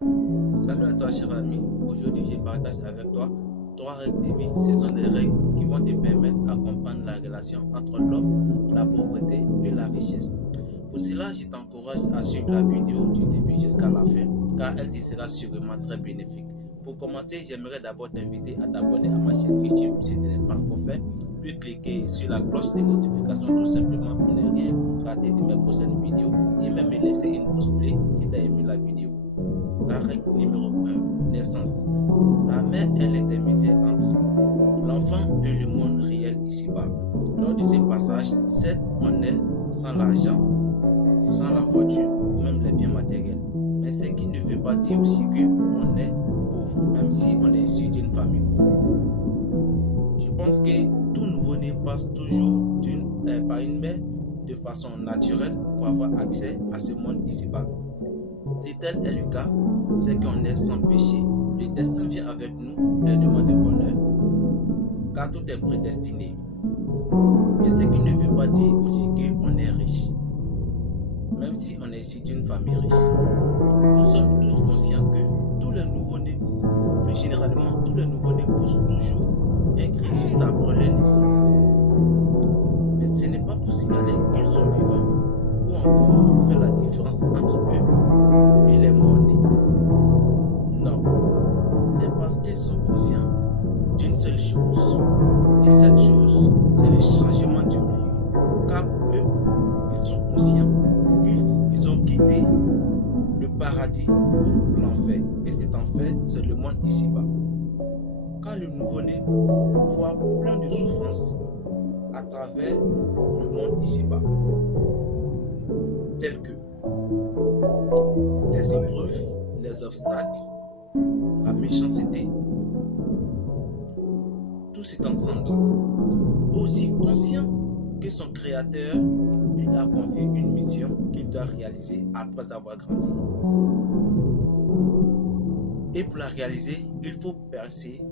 Salut à toi, cher ami. Aujourd'hui, je partage avec toi trois règles de vie. Ce sont des règles qui vont te permettre à comprendre la relation entre l'homme, la pauvreté et la richesse. Pour cela, je t'encourage à suivre la vidéo du début jusqu'à la fin, car elle te sera sûrement très bénéfique. Pour commencer, j'aimerais d'abord t'inviter à t'abonner à ma chaîne YouTube si tu n'es pas encore fait, puis cliquer sur la cloche des notifications tout simplement pour ne rien rater de mes prochaines vidéos et même me laisser une pouce bleu si tu as aimé la vidéo. La règle numéro 1, naissance. La mère est l'intermédiaire entre l'enfant et le monde réel ici-bas. Lors de ce passage, certes, on est sans l'argent, sans la voiture ou même les biens matériels. Mais ce qui ne veut pas dire aussi qu'on est pauvre, même si on est issu d'une famille pauvre. Je pense que tout nouveau-né passe toujours par une mère de façon naturelle pour avoir accès à ce monde ici-bas. Si tel est le cas, c'est qu'on est sans péché. Le destin vient avec nous, pleinement de bonheur, car tout est prédestiné. Mais ce qui ne veut pas dire aussi qu'on est riche, même si on est issu d'une famille riche. Nous sommes tous conscients que tous les nouveau-nés, plus généralement, tous les nouveau-nés poussent toujours un cri juste après leur naissance. Mais ce n'est pas pour signaler qu'ils sont vivants ou encore faire la différence entre eux et les morts-nés. Non, c'est parce qu'ils sont conscients d'une seule chose. Et cette chose, c'est le changement du milieu. Car pour eux, ils sont conscients qu'ils ont quitté le paradis pour l'enfer. Et cet enfer, c'est le monde ici-bas. Car le nouveau-né voit plein de souffrances à travers le monde ici-bas, tels que les épreuves, les obstacles, la méchanceté, tout cet ensemble-là. Aussi conscient que son créateur lui a confié une mission qu'il doit réaliser après avoir grandi. Et pour la réaliser, il faut percer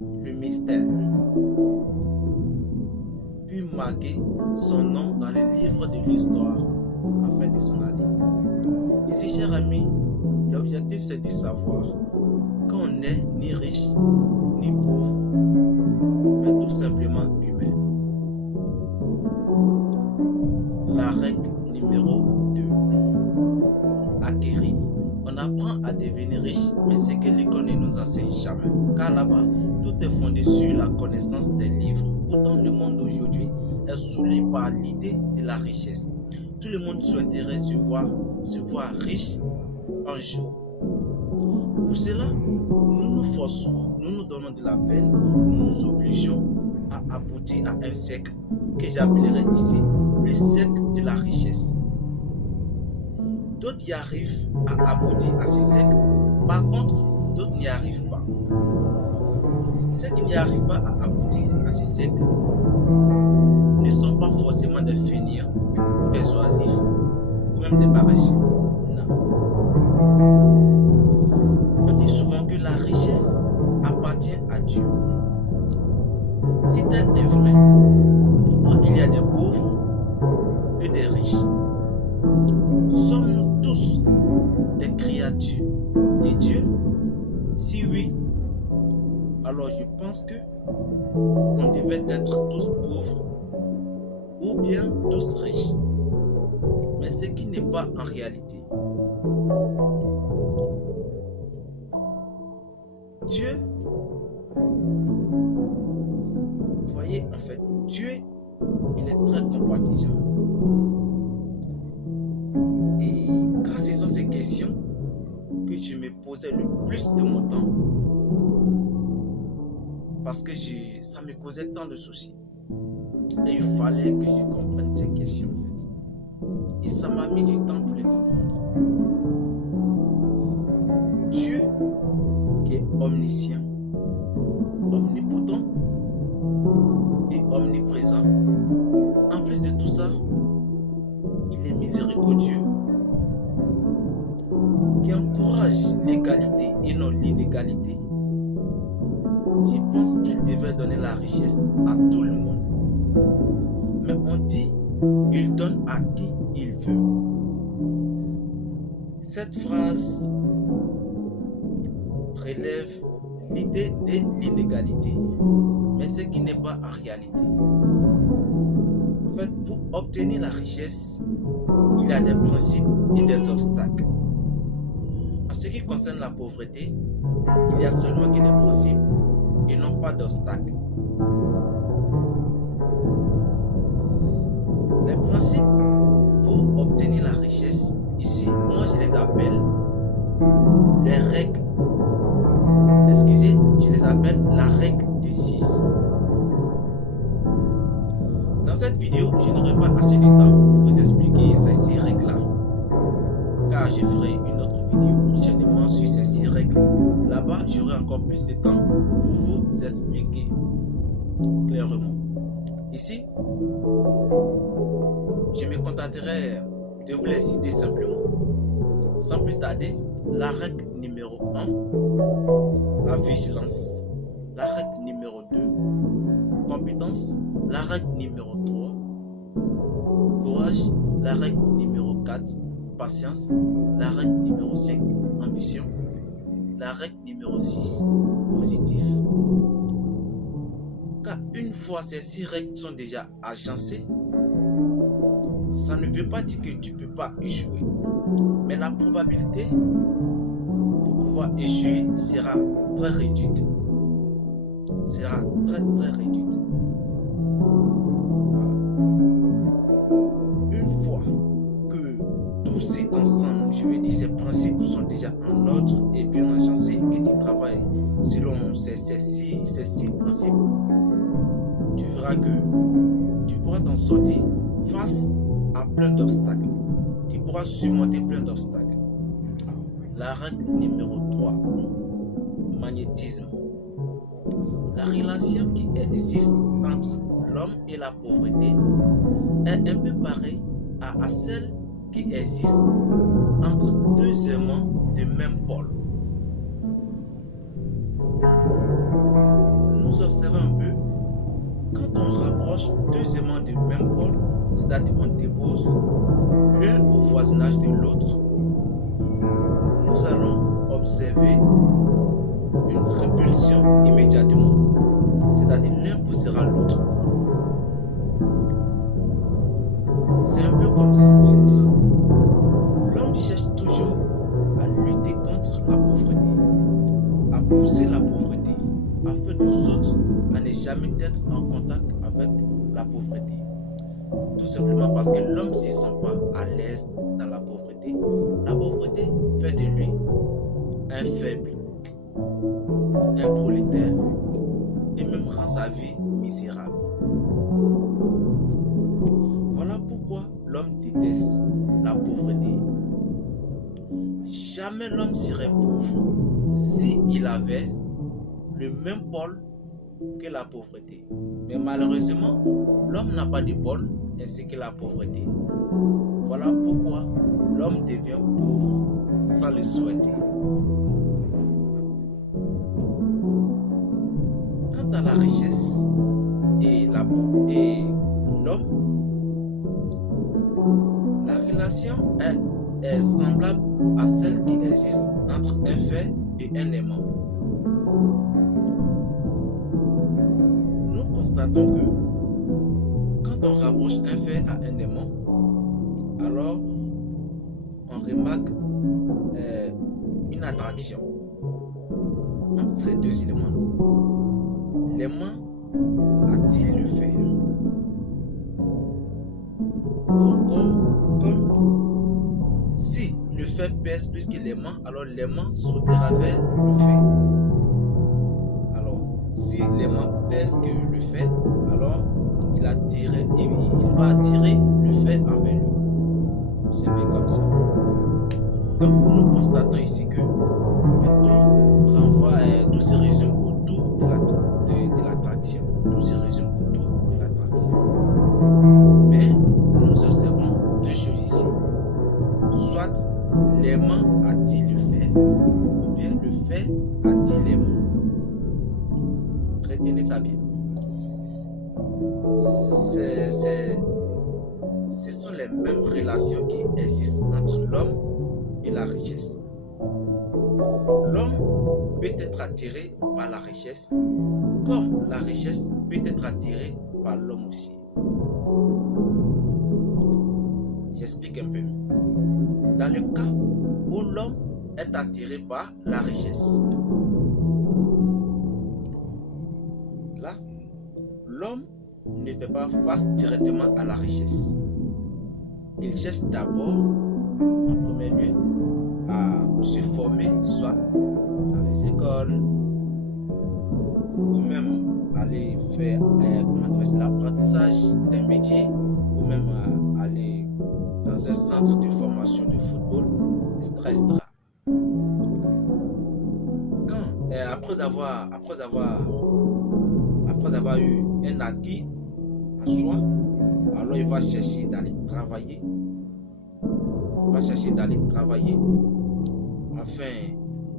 le mystère, puis marquer son nom dans les livres de l'histoire afin de s'en aller. Ici, cher ami, l'objectif c'est de savoir qu'on n'est ni riche ni pauvre, mais tout simplement humain. La règle numéro 2, acquérir. On apprend à devenir riche, mais c'est que l'école ne nous enseigne jamais. Car là-bas, tout est fondé sur la connaissance des livres. Pourtant, le monde d'aujourd'hui est saoulé par l'idée de la richesse. Tout le monde souhaiterait se voir riche un jour. Pour cela, nous nous forçons, nous nous donnons de la peine, nous nous obligeons à aboutir à un cercle que j'appellerai ici le cercle de la richesse. D'autres y arrivent à aboutir à ce cercle, par contre, d'autres n'y arrivent pas. Ceux qui n'y arrivent pas à aboutir à ce cercle ne sont pas forcément des fainéants ou des oisifs ou même des paresseux. Non. On dit souvent que la richesse appartient à Dieu. Si tel est vrai, pourquoi il y a des pauvres et des riches? Sommes-nous tous des créatures de Dieu? Si oui, alors je pense que on devait être tous pauvres ou bien tous riches. Mais ce qui n'est pas en réalité. Dieu, vous voyez, en fait, Dieu, il est très compatissant. Et quand ce sont ces questions que je me posais le plus de mon temps, parce que ça me causait tant de soucis. Et il fallait que je comprenne ces questions en fait. Et ça m'a mis du temps pour les comprendre. Dieu, qui est omniscient, omnipotent et omniprésent, en plus de tout ça, il est miséricordieux, qui encourage l'égalité et non l'inégalité. Je pense qu'il devait donner la richesse à tout le monde. Mais on dit, il donne à qui il veut. Cette phrase relève l'idée de l'inégalité, mais ce qui n'est pas en réalité. En fait, pour obtenir la richesse, il y a des principes et des obstacles. En ce qui concerne la pauvreté, il n'y a seulement que des principes et non pas d'obstacles. Les principes pour obtenir la richesse, ici, moi je les appelle les règles. Excusez, je les appelle la règle de 6. Dans cette vidéo, je n'aurai pas assez de temps pour vous expliquer ces 6 règles-là, car je ferai une autre vidéo prochainement sur ces 6 règles. Là-bas, j'aurai encore plus de temps pour vous expliquer clairement. Ici, je me contenterai de vous les citer simplement. Sans plus tarder, la règle numéro 1, la vigilance. La règle numéro 2, compétence. La règle numéro 3, courage. La règle numéro 4, patience. La règle numéro 5, ambition. La règle numéro 6, positif. Car une fois ces 6 règles sont déjà agencées, ça ne veut pas dire que tu ne peux pas échouer. Mais la probabilité pour pouvoir échouer sera très réduite. Sera très réduite. Voilà. Une fois que tout cet ensemble, je veux dire ces principes sont déjà en ordre et bien agencés, que tu travailles selon ces six principes, tu verras que tu pourras t'en sortir face à plein d'obstacles. Tu pourras surmonter plein d'obstacles. La règle numéro 3, magnétisme. La relation qui existe entre l'homme et la pauvreté est un peu pareille à celle qui existe entre deux aimants de même pôle. Nous observons un peu, quand on rapproche deux aimants de même pôle, c'est-à-dire on dépose l'un au voisinage de l'autre, nous allons observer une répulsion immédiatement, c'est-à-dire l'un poussera l'autre. C'est un peu comme ça en fait. L'homme cherche toujours à lutter contre la pauvreté, à pousser la pauvreté, afin de sorte à ne jamais être en contact avec la pauvreté. Tout simplement parce que l'homme ne se sent pas à l'aise dans la pauvreté. La pauvreté fait de lui un faible, un prolétaire, et même rend sa vie misérable. Voilà pourquoi l'homme déteste la pauvreté. Jamais l'homme serait pauvre s'il avait le même pôle que la pauvreté. Mais malheureusement, l'homme n'a pas de pôle ainsi que la pauvreté. Voilà pourquoi l'homme devient pauvre sans le souhaiter. Quant à la richesse et l'homme, la relation est semblable à celle qui existe entre un fait et un aimant. Nous constatons que quand on rapproche un fait à un aimant, alors on remarque une attraction entre ces deux éléments. L'aimant attire le fer. Ou encore, comme si le fer pèse plus que l'aimant, alors l'aimant sautera vers le fer. Alors, si l'aimant pèse que le fer, alors il va attirer le fer envers lui. C'est bien comme ça. Donc, nous constatons ici que tout renvoie, tout se résume autour de l'attraction. Tout se résume autour de l'attraction. Mais nous observons deux choses ici. Soit l'aimant attire le fer, ou bien le fer attire l'aimant. Retenez ça bien. Ce sont les mêmes relations qui existent entre l'homme et la richesse. L'homme peut être attiré par la richesse, comme la richesse peut être attirée par l'homme aussi. J'explique un peu. Dans le cas où l'homme est attiré par la richesse, là, l'homme ne fait pas face directement à la richesse. Il cherche d'abord, en premier lieu, à se former, soit dans les écoles, ou même aller faire l'apprentissage d'un métier, ou même aller dans un centre de formation de football, etc. Après avoir eu un acquis en soi, alors il va chercher d'aller travailler. Afin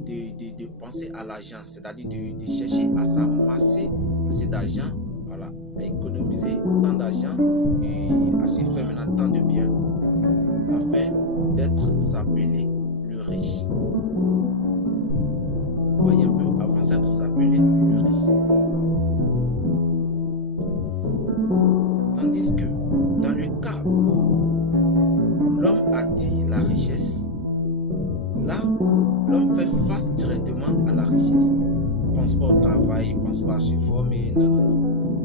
de penser à l'argent, c'est-à-dire de chercher à s'amasser assez d'argent, voilà, à économiser tant d'argent et à se faire maintenant tant de biens, afin d'être s'appeler le riche. Vous voyez un peu, avant d'être s'appeler le riche. Tandis que dans le cas où l'homme attire la richesse, là, l'homme fait face directement à la richesse. Il ne pense pas au travail, il ne pense pas à se former, non.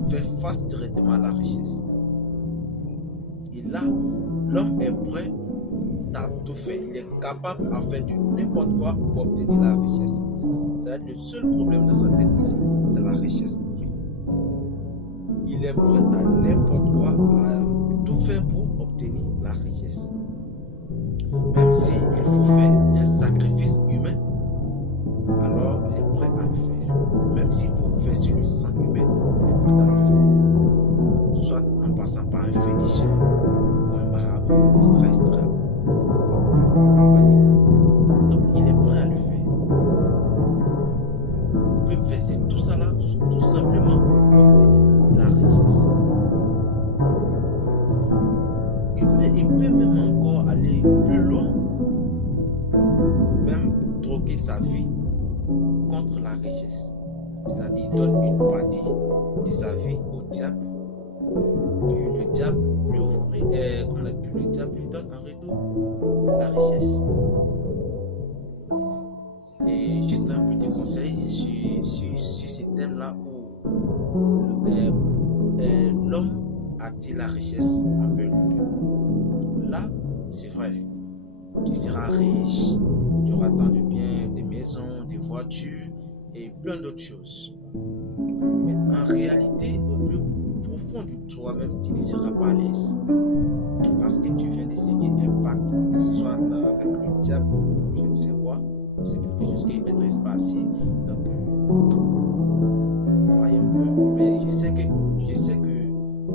Il fait face directement à la richesse. Et là, l'homme est prêt à tout faire. Il est capable à faire de n'importe quoi pour obtenir la richesse. C'est-à-dire le seul problème dans sa tête ici, c'est la richesse pour lui. Il est prêt à n'importe quoi, à tout faire pour obtenir la richesse. Même s'il faut faire un sacrifice humain, alors il est prêt à le faire. Même s'il faut faire sur le sang humain, il est prêt à le faire. Soit en passant par un féticheur ou un marabout, etc. Vous voyez? Donc il est prêt à le faire. Il peut faire tout ça là, tout simplement pour obtenir la richesse. Il peut même encore aller plus loin, même troquer sa vie contre la richesse. C'est-à-dire, il donne une partie de sa vie au diable, puis le diable lui offre, le diable lui donne en retour la richesse. Et juste un petit conseil sur ce thème-là où l'homme attire la richesse envers lui. Là, c'est vrai, tu seras riche, tu auras tant de biens, des maisons, des voitures et plein d'autres choses. Mais en réalité, au plus profond de toi-même, tu ne seras pas à l'aise. Parce que tu viens de signer un pacte, soit avec le diable ou je ne sais quoi. C'est quelque chose qu'il ne maîtrise pas assez. Donc, voyez un peu. Mais je sais que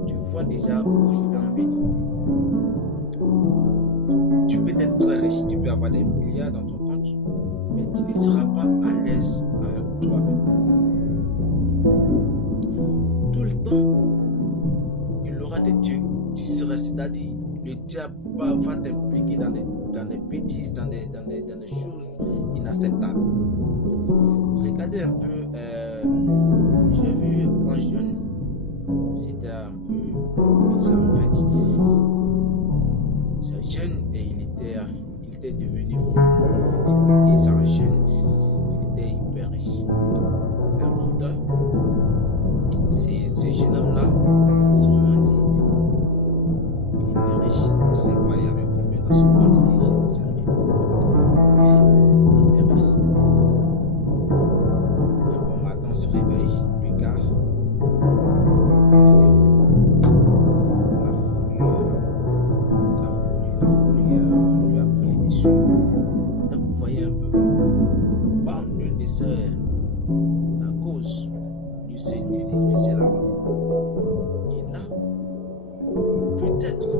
tu vois déjà où je vais en venir. Tu peux être très riche, tu peux avoir des milliards dans ton compte, mais tu ne seras pas à l'aise avec toi-même. Tout le temps, il aura des dieux. Tu seras, c'est-à-dire, le diable va t'impliquer dans des bêtises, dans des choses inacceptables. Regardez un peu, j'ai vu un jeune, c'était un peu bizarre en fait. C'est un jeune et il était devenu fou en fait. Et c'est un jeune, il était hyper riche. C'était un brouteur. C'est ce jeune homme-là, c'est vraiment dit. Il était riche, je ne sais pas, il y avait combien dans son compte, je n'en sais rien. Mais il était riche. Un bon matin, on se réveille, le gars, il est fou. La folie lui a pris les dessus. Donc vous voyez un peu, nul ne sait la cause, lui c'est là-bas. Et là, peut-être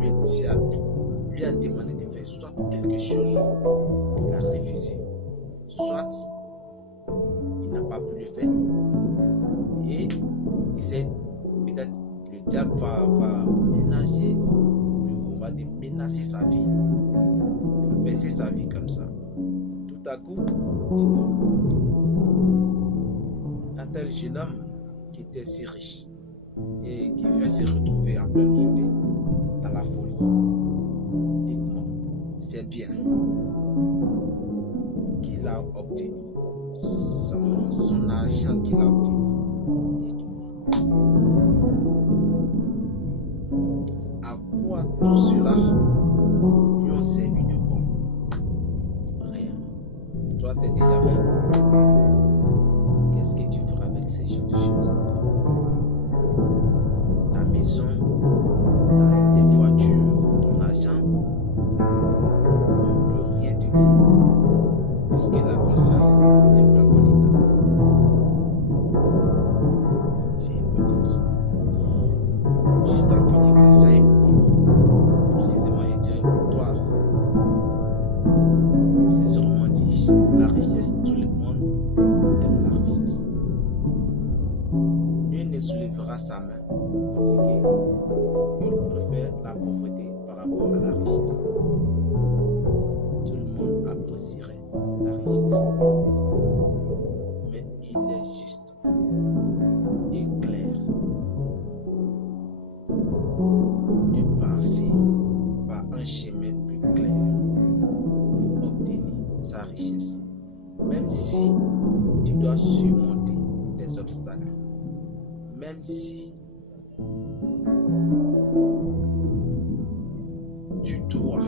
le diable lui a demandé de faire soit quelque chose qu'il a refusé, soit il n'a pas pu le faire. Et peut-être le diable va ménager, on va menacer sa vie, pour verser sa vie comme ça. Tout tout à coup, dis-moi, un tel jeune homme qui était si riche et qui vient se retrouver en pleine journée dans la folie. Dites-moi, c'est bien qu'il a obtenu son argent qu'il a obtenu. Dites-moi, à quoi tout cela lui ont servi de bon? Rien. Toi, tu es déjà fou. Qu'est-ce que tu feras avec ces genres de choses encore? Ta maison, tes voitures, ton argent ne vont plus rien te dire, puisque la conscience n'est plus en bon état. C'est un peu comme ça. Juste un petit conseil pour vous, précisément, je dirais pour toi. Sincèrement dit, la richesse, tout le monde aime la richesse. Nul ne soulèvera sa main pour dire qu'il préfère la pauvreté par rapport à la richesse. Tout le monde apprécierait la richesse. Mais il est juste et clair de passer par un chemin plus clair pour obtenir sa richesse. Même si tu dois surmonter des obstacles, même si tu dois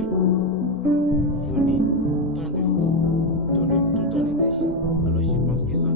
fournir tant d'efforts, donner toute ton énergie, alors je pense que ça